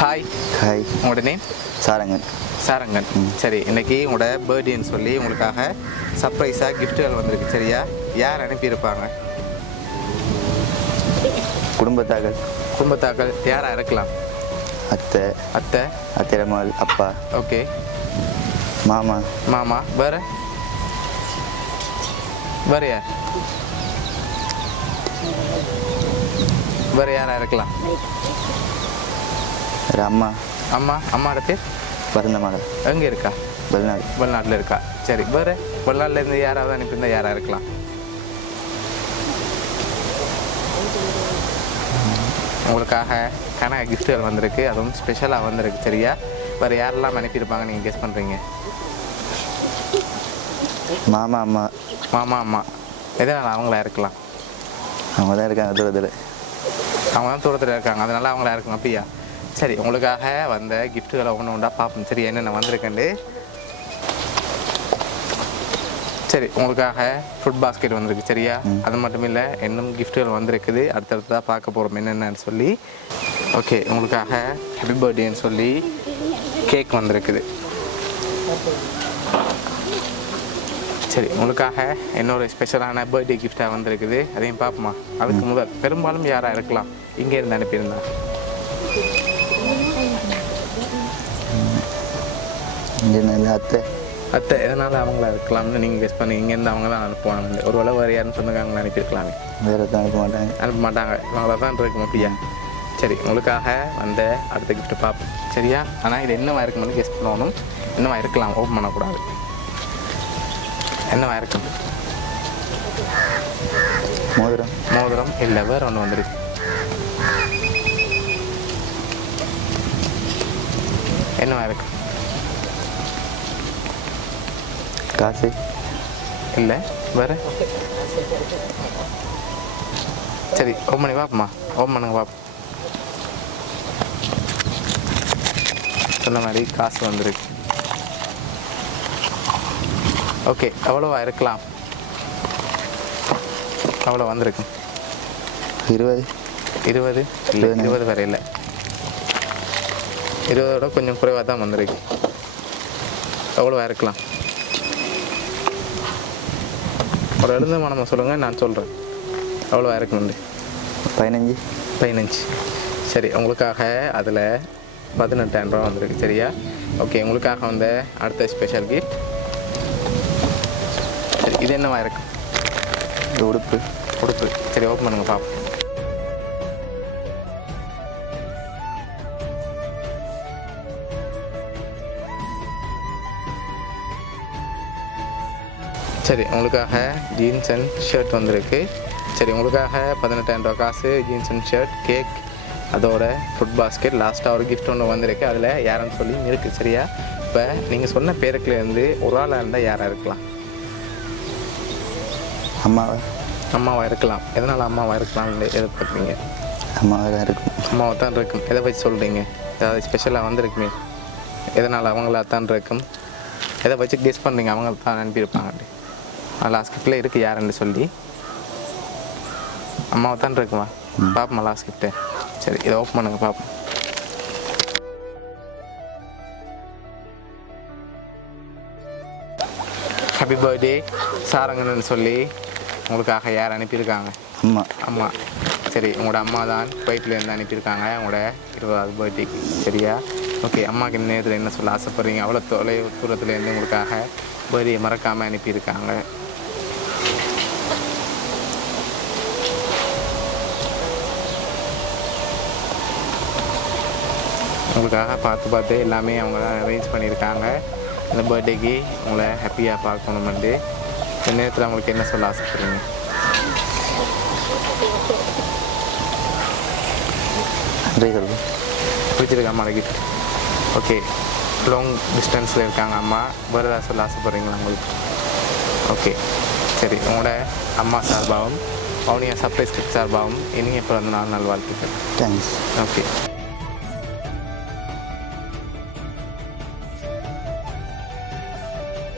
Hi hi உங்களோட name Sarangan. Sarangan. சரி இன்னைக்கு உங்களோட பர்த்டேன்னு சொல்லி உங்களுக்காக சர்ப்ரைஸாக கிஃப்ட்டுகள் வந்திருக்கு. சரியா? யார் அனுப்பியிருப்பாங்க? குடும்பத்தார்கள் குடும்பத்தாக்கள். யாராக இருக்கலாம்? அத்தை. அத்தை. அத்திரமாள் அப்பா. ஓகே மாமா. மாமா. வேற? வேற யார்? வேற யாரா இருக்கலாம்? அம்மா. அம்மா அம்மாவோட பேர்? பிறந்த மகள் எங்கே இருக்கா வெளிநாடு. வெளிநாட்டில் இருக்கா சரி வேற? வெளிநாட்டுல இருந்து யாராவது அனுப்பியிருந்தா யாரா இருக்கலாம்? உங்களுக்காக கனக கிஃப்ட்டுகள் வந்திருக்கு. அதுவும் ஸ்பெஷலாக வந்திருக்கு சரியா? வேறு யாரெல்லாம் அனுப்பியிருப்பாங்க நீங்கள் கெஸ் பண்ணுறீங்க மாமா அம்மா. மாமா அம்மா. எதனால் அவங்களா இருக்கலாம்? அவங்க தான் இருக்காங்க தூரத்தில். அவங்க தான் தூரத்தில் இருக்காங்க. அதனால அவங்களா இருக்கலாம் அப்படியா சரி உங்களுக்காக வந்த கிஃப்ட்டுகளை ஒன்று ஒன்றா பார்ப்போம் சரி என்னென்ன வந்திருக்குண்டு சரி உங்களுக்காக ஃபுட் பாஸ்கெட் வந்திருக்கு சரியா? அது மட்டும் இல்லை இன்னும் கிஃப்ட்டுகள் வந்திருக்குது. அடுத்தடுத்ததாக பார்க்க போகிறோம் என்னென்னு சொல்லி. ஓகே உங்களுக்காக ஹாப்பி பர்த்டேன்னு சொல்லி கேக் வந்திருக்குது. சரி உங்களுக்காக இன்னொரு ஸ்பெஷலான பர்த்டே கிஃப்டாக வந்திருக்குது. அதையும் பார்ப்போமா? அதுக்கு முதல் பெரும்பாலும் யாராக இருக்கலாம்? இங்கே இருந்து இந்த அத்தை? அத்தை எதனால் அவங்களா இருக்கலாம்னு நீங்கள் கெஸ் பண்ணி இங்கேருந்து அவங்க தான் அனுப்புவாங்க. ஒரு வேளை வேறு யாருன்னு சொந்தக்காரங்களை அனுப்பியிருக்கலாமே. வேறு தான் இருக்க மாட்டாங்க. அனுப்ப மாட்டாங்க. இவங்கள தான் இருக்கும் அப்படியா சரி உங்களுக்காக வந்த அடுத்த gift பார்ப்போம். சரியா? ஆனால் இது என்னவா இருக்கும்னு கெஸ் பண்ணணும். என்னவா இருக்கலாம்? ஓப்பன் பண்ணக்கூடாது. என்னவா இருக்கும்? மோதிரம். மோதிரம் இல்லை வேறு ஒன்று வந்துருக்கு என்னவா இருக்கு காசு. இல்லை வேறு? சரி ஓப்பன் பண்ணி பார்ப்போமா ஓப்பன் பண்ணுங்க பார்ப்போம் சொன்ன மாதிரி காசு வந்திருக்கு. ஓகே எவ்வளோவா இருக்கலாம். அவ்வளோ வந்திருக்கு. இருபது. இருபது? இல்லை இருபது. இருபது வரை இல்லை. இருபதோட கொஞ்சம் குறைவாக தான் வந்திருக்கு. எவ்வளோவா இருக்கலாம். ஒரு எழுந்த மனம் சொல்லுங்கள் நான் சொல்கிறேன் எவ்வளோவா இருக்குன்னு பதினஞ்சு. பதினஞ்சு. சரி உங்களுக்காக அதில் பதினெட்டாயிரம் ரூபா வந்திருக்கு சரியா? ஓகே உங்களுக்காக வந்த அடுத்த ஸ்பெஷல் கிஃப்ட் சரி இது என்னவா இருக்கு? உடுப்பு. உடுப்பு. சரி ஓப்பன் பண்ணுங்க பாப்போம். சரி உங்களுக்காக ஜீன்ஸ் அண்ட் ஷர்ட் வந்திருக்கு. சரி உங்களுக்காக பதினெட்டாயிரம் ரூபா காசு ஜீன்ஸ் அண்ட் ஷர்ட் கேக் அதோட ஃபுட் பாஸ்கெட் லாஸ்ட்டாக ஒரு கிஃப்ட் ஒன்று வந்திருக்கு. அதில் யாருன்னு சொல்லி இருக்குது சரியா? இப்போ நீங்கள் சொன்ன பேருக்குலேருந்து ஒரு ஆளாக இருந்தால் யாராக இருக்கலாம்? அம்மாவை? அம்மாவா இருக்கலாம். எதனால் அம்மாவா இருக்கலாம்னு எதிர்பார்க்குறீங்க? அம்மாவை தான் இருக்கும் அம்மாவை தான் இருக்கும். எதை வச்சு சொல்கிறீங்க ஏதாவது ஸ்பெஷலாக வந்திருக்குமே? எதனால் அவங்களா தான் இருக்கும்? எதை வச்சு கெஸ் பண்ணுறீங்க அவங்க தான் அனுப்பியிருப்பாங்க. லாஸ்ட் கிஃப்டில் இருக்குது யாருன்னு சொல்லி. அம்மாவை தான் இருக்குமா? பார்ப்போமா லாஸ்ட் கிஃப்ட்டு சரி இதை ஓப்பன் பண்ணுங்க பார்ப்போம் ஹாப்பி பர்த்டே சாரங்கன்னு சொல்லி உங்களுக்காக யார் அனுப்பியிருக்காங்க? அம்மா. அம்மா. சரி உங்களோட அம்மா தான் குவைட்லேருந்து அனுப்பியிருக்காங்க உங்களோட இருபதாவது பர்த்டேக்கு சரியா? ஓகே அம்மாக்கு இந்த நேரத்தில் என்ன சொல்ல ஆசைப்படுறீங்க? அவ்வளோ தொலைவு தூரத்துலேருந்து உங்களுக்காக பர்த்டே மறக்காமல் அனுப்பியிருக்காங்க. உங்களுக்காக பார்த்து பார்த்து எல்லாமே அவங்க தான் அரேஞ்ச் பண்ணியிருக்காங்க இந்த பர்த்டேக்கு உங்களை ஹாப்பியாக பார்க்கணுமெண்டு இந்த நேரத்தில் அவங்களுக்கு என்ன சொல்ல ஆசைப்படுறீங்க நன்றி சொல்லுங்கள் பிடிச்சிருக்கு அம்மா கிஃப்ட் ஓகே லாங் டிஸ்டன்ஸில் இருக்காங்க அம்மா வேறு ஏதாவது சொல்ல ஆசைப்படுறீங்களா உங்களுக்கு ஓகே சரி உங்களோட அம்மா சார்பாகவும் பவுனியா சர்ப்ரைஸ் கிஃப்ட் சார்பாகவும் இனிய பிறந்த நாள் நல்வாழ்த்துக்கள் தேங்க்ஸ் ஓகே